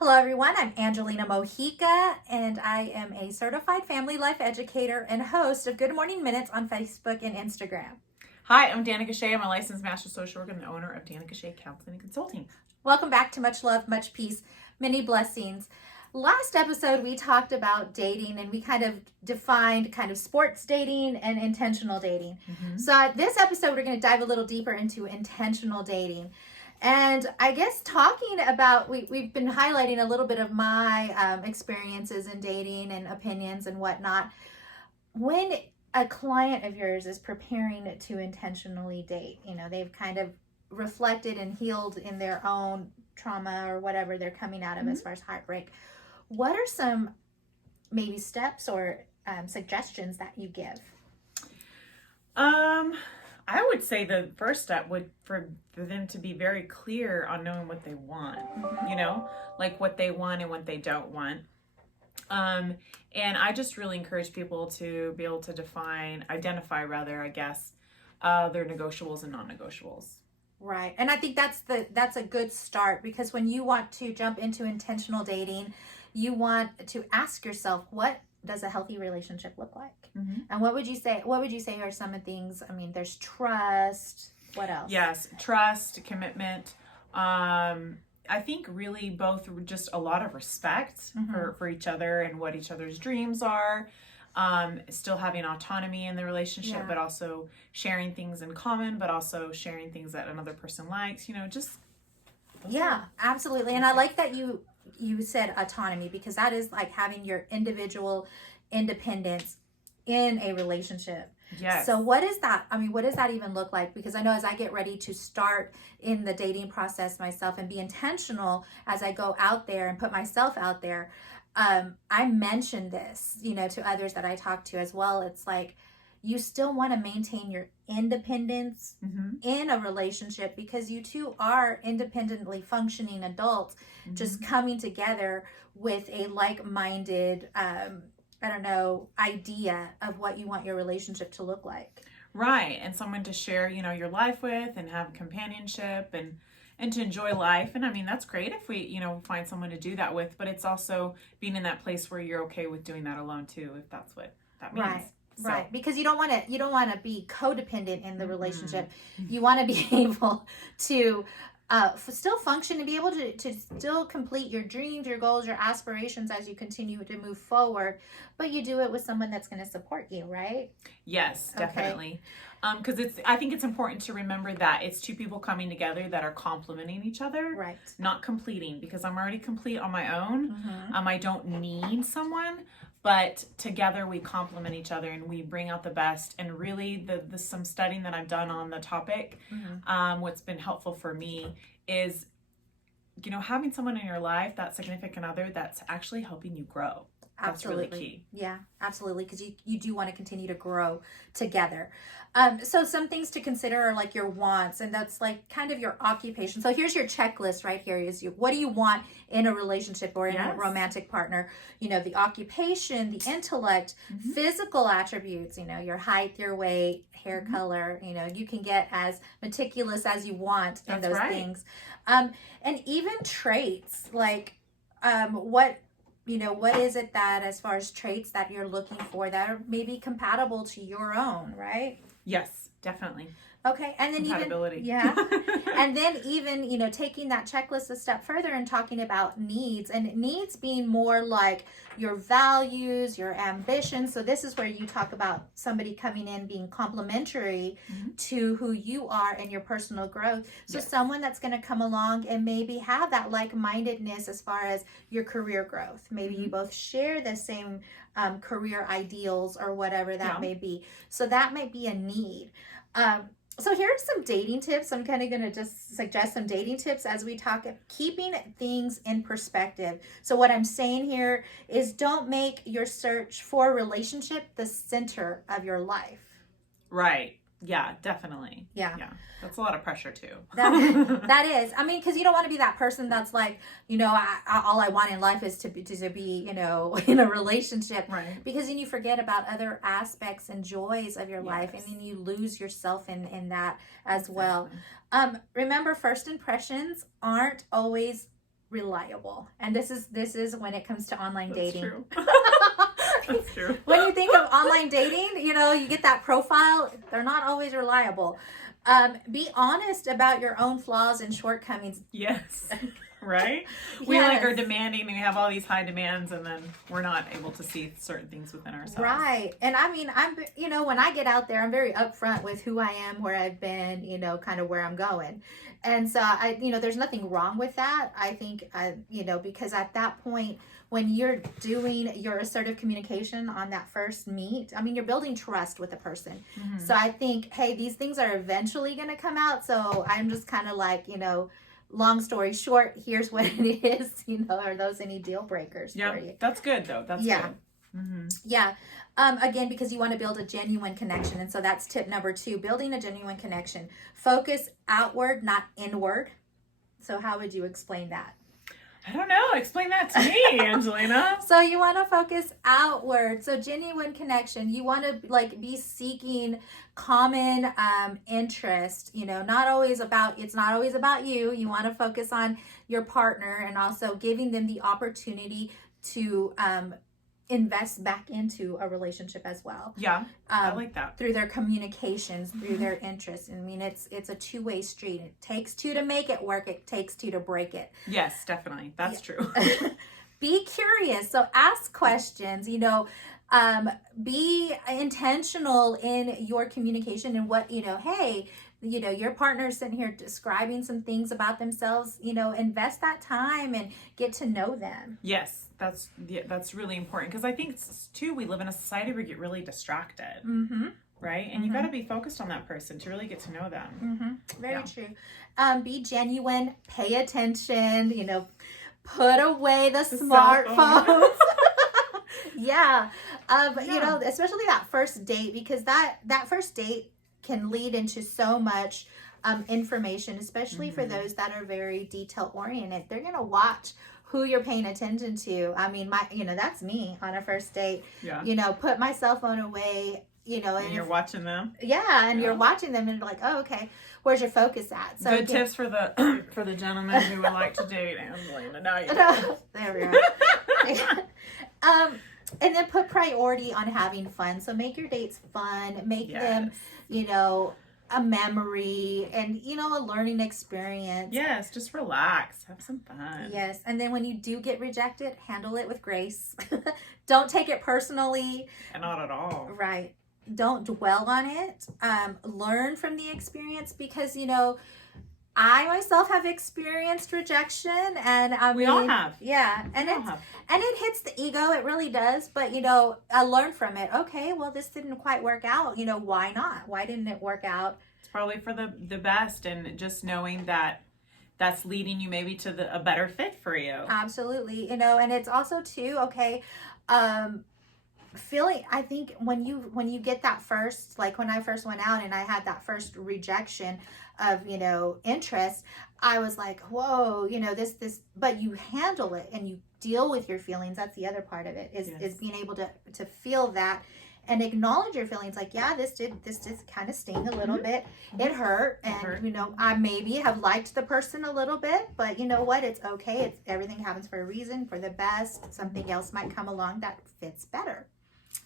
Hello, everyone. I'm Angelina Mojica, and I am a certified family life educator and host of Good Morning Minutes on Facebook and Instagram. Hi, I'm Danica Shea. I'm a licensed master social worker and the owner of Danica Shea Counseling and Consulting. Welcome back to Much Love, Much Peace, Many Blessings. Last episode, we talked about dating and we kind of defined kind of sports dating and intentional dating. So this episode, we're going to dive a little deeper into intentional dating. And I guess talking about, we've been highlighting a little bit of my experiences in dating and opinions and whatnot. When a client of yours is preparing to intentionally date, they've kind of reflected and healed in their own trauma or whatever they're coming out of as far as heartbreak, what are some maybe steps or suggestions that you give? I would say the first step would for them to be very clear on knowing what they want, like what they want and what they don't want. And I just really encourage people to be able to identify, their negotiables and non-negotiables. Right. And I think that's a good start, because when you want to jump into intentional dating, you want to ask yourself, what does a healthy relationship look like? And what would you say are some of the things? I mean, there's trust. What else? Yes, trust, commitment. I think really both just a lot of respect for each other and what each other's dreams are. Still having autonomy in the relationship, but also sharing things in common, but also sharing things that another person likes, absolutely. And I like that you said autonomy, because that is like having your individual independence in a relationship. Yes. So what is that? I mean, what does that even look like? Because I know as I get ready to start in the dating process myself and be intentional as I go out there and put myself out there, I mentioned this, to others that I talk to as well. It's like, you still want to maintain your independence in a relationship, because you two are independently functioning adults, just coming together with a like-minded, idea of what you want your relationship to look like. Right. And someone to share, your life with and have companionship and to enjoy life. And I mean, that's great if we, find someone to do that with, but it's also being in that place where you're okay with doing that alone too, if that's what that means. Right. So. Right. Because you don't want to be codependent in the relationship. You want to be able to still function and be able to still complete your dreams, your goals, your aspirations as you continue to move forward, but you do it with someone that's going to support you, right? Yes, definitely. Because I think it's important to remember that it's two people coming together that are complementing each other, right? Not completing, because I'm already complete on my own. I don't need someone, but together we complement each other and we bring out the best. And really, the some studying that I've done on the topic, what's been helpful for me is, having someone in your life, that significant other, that's actually helping you grow. Absolutely. That's really key. Yeah, absolutely. Because you do want to continue to grow together. So some things to consider are like your wants, and that's like kind of your occupation. So here's your checklist right here. What do you want in a relationship or in a romantic partner? The occupation, the intellect, physical attributes, your height, your weight, hair color, you can get as meticulous as you want in those things. And even traits, like what is it that, as far as traits that you're looking for that are maybe compatible to your own, right? Yes, definitely. Okay. And then and then even, taking that checklist a step further and talking about needs, and needs being more like your values, your ambitions. So this is where you talk about somebody coming in being complementary to who you are and your personal growth. So someone that's going to come along and maybe have that like-mindedness as far as your career growth. Maybe you both share the same career ideals or whatever that may be. So that might be a need. So here are some dating tips. I'm kind of going to just suggest some dating tips as we talk, keeping things in perspective. So what I'm saying here is, don't make your search for a relationship the center of your life. Right. Yeah, definitely. Yeah. That's a lot of pressure too. That is. I mean, because you don't want to be that person that's like, all I want in life is to be, in a relationship. Right. Because then you forget about other aspects and joys of your life, and then you lose yourself in that as well. Remember, first impressions aren't always reliable. And this is when it comes to online dating. True. That's true. When you think of online dating, you get that profile, they're not always reliable. Be honest about your own flaws and shortcomings. Yes. Right? We are demanding, and we have all these high demands, and then we're not able to see certain things within ourselves. Right. And I mean, I'm, when I get out there, I'm very upfront with who I am, where I've been, kind of where I'm going. And so there's nothing wrong with that. I think, because at that point, when you're doing your assertive communication on that first meet, I mean, you're building trust with the person. Mm-hmm. So I think, hey, these things are eventually going to come out. So I'm just kind of like, long story short, here's what it is, are those any deal breakers for you? That's good though. That's good. Mm-hmm. Yeah. Again, because you want to build a genuine connection. And so that's tip number 2, building a genuine connection. Focus outward, not inward. So how would you explain that? I don't know. Explain that to me, Angelina. So you want to focus outward. So genuine connection. You want to be seeking common interest. It's not always about you. You want to focus on your partner and also giving them the opportunity to invest back into a relationship as well. Yeah, I like that. Through their communications, through their interests. I mean, it's a two-way street. It takes 2 to make it work. It takes 2 to break it. Yes, definitely. That's true. Be curious. So ask questions, be intentional in your communication and what, hey, your partner's sitting here describing some things about themselves, invest that time and get to know them. Yes, that's really important, because I think too, we live in a society where we get really distracted. Mm-hmm. Right? And you got to be focused on that person to really get to know them. Mm-hmm. Very true. Be genuine, pay attention, put away the smartphones. Yeah. Especially that first date, because that first date can lead into so much information, especially for those that are very detail oriented. They're going to watch who you're paying attention to. I mean, that's me on a first date. Yeah. Put my cell phone away, and you're watching them. Yeah. And you're watching them and like, oh, okay, where's your focus at? So good tips for the for the gentleman who would like to date Angelina. Now there we are. And then put priority on having fun. So make your dates fun. Make them, a memory and, a learning experience. Yes, just relax. Have some fun. Yes. And then when you do get rejected, handle it with grace. Don't take it personally. Not at all. Right. Don't dwell on it. Learn from the experience, because, I myself have experienced rejection, and we all have. Yeah. And it hits the ego. It really does. But, I learned from it. Okay, well, this didn't quite work out. Why not? Why didn't it work out? It's probably for the best, and just knowing that that's leading you maybe to a better fit for you. Absolutely. And it's also too, okay, feeling, I think when you get that first, like when I first went out and I had that first rejection of, interest, I was like, whoa, this, but you handle it and you deal with your feelings. That's the other part of it is being able to feel that and acknowledge your feelings. Like, yeah, this did kind of sting a little bit. It hurt. And, I maybe have liked the person a little bit, but you know what? It's okay. Everything happens for a reason, for the best. Something else might come along that fits better.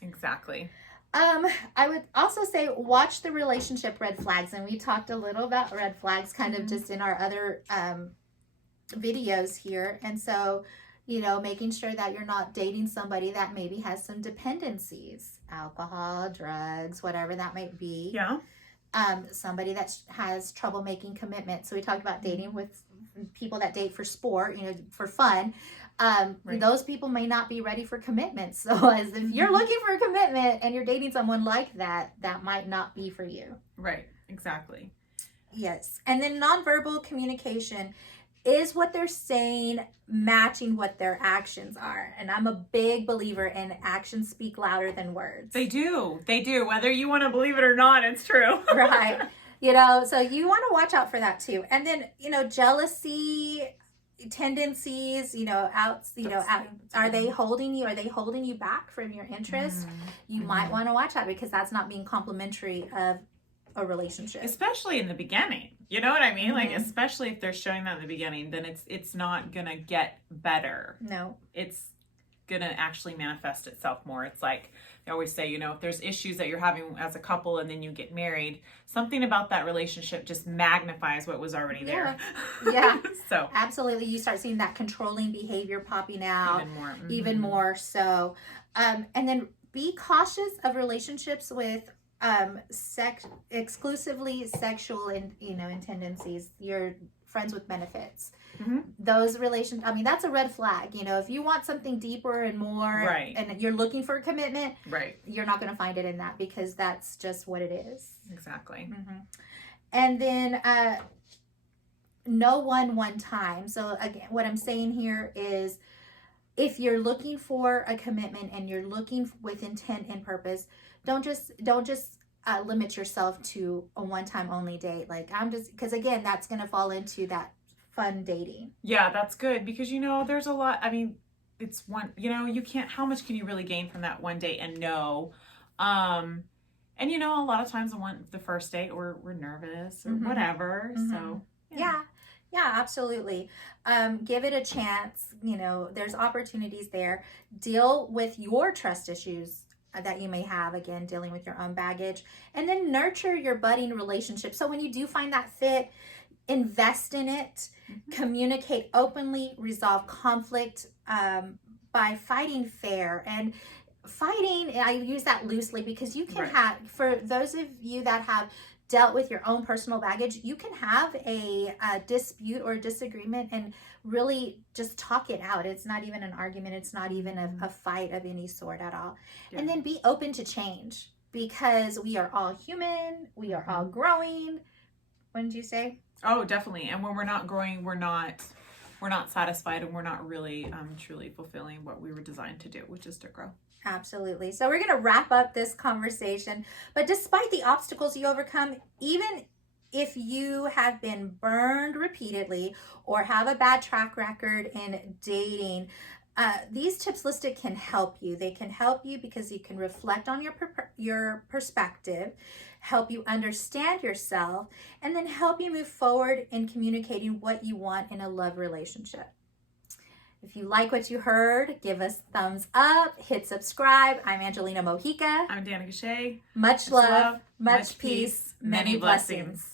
Exactly. I would also say watch the relationship red flags, and we talked a little about red flags kind of just in our other videos here. And so, making sure that you're not dating somebody that maybe has some dependencies, alcohol, drugs, whatever that might be. Yeah. Somebody that has trouble making commitment. So we talked about dating with people that date for sport, for fun. Right. Those people may not be ready for commitment. So as if you're looking for a commitment and you're dating someone like that, that might not be for you. Right. Exactly. Yes. And then nonverbal communication is what they're saying matching what their actions are. And I'm a big believer in actions speak louder than words. They do. Whether you want to believe it or not, it's true. Right. So you want to watch out for that too. And then, jealousy tendencies, are they holding you back from your interest? You might want to watch out, because that's not being complimentary of a relationship. Especially in the beginning. You know what I mean? Like, especially if they're showing that in the beginning, then it's not gonna get better. No. It's gonna actually manifest itself more. It's like they always say, you know, if there's issues that you're having as a couple and then you get married, something about that relationship just magnifies what was already there. Yeah. So absolutely, you start seeing that controlling behavior popping out even more. Even more so. And then be cautious of relationships with exclusively sexual tendencies. You're friends with benefits. Those relations, I mean, that's a red flag. You know, if you want something deeper and more, and you're looking for a commitment, you're not going to find it in that, because that's just what it is. Exactly. And then no one time. So again, what I'm saying here is, if you're looking for a commitment and you're looking with intent and purpose, don't just limit yourself to a one-time only date. Like, because again, that's going to fall into that fun dating. Yeah, that's good, because, you know, there's a lot. I mean, it's one, you know, you can't, how much can you really gain from that one date and know? And, you know, a lot of times the first date, we're nervous or whatever. So, yeah, absolutely. Give it a chance. You know, there's opportunities there. Deal with your trust issues that you may have, again, dealing with your own baggage, and then nurture your budding relationship. So when you do find that fit, invest in it, communicate openly, resolve conflict by fighting fair. And fighting, I use that loosely, because you can have, for those of you that have dealt with your own personal baggage, you can have a dispute or disagreement and really just talk it out. It's not even an argument. It's not even a fight of any sort at all. And then be open to change, because we are all human. We are all growing. What did you say? Oh, definitely. And when we're not growing, we're not satisfied, and we're not really truly fulfilling what we were designed to do, which is to grow. Absolutely. So we're going to wrap up this conversation. But despite the obstacles you overcome, even if you have been burned repeatedly or have a bad track record in dating, these tips listed can help you. They can help you because you can reflect on your perspective, help you understand yourself, and then help you move forward in communicating what you want in a love relationship. If you like what you heard, give us thumbs up, hit subscribe. I'm Angelina Mojica. I'm Dana Gachet. Much love, much peace, many blessings.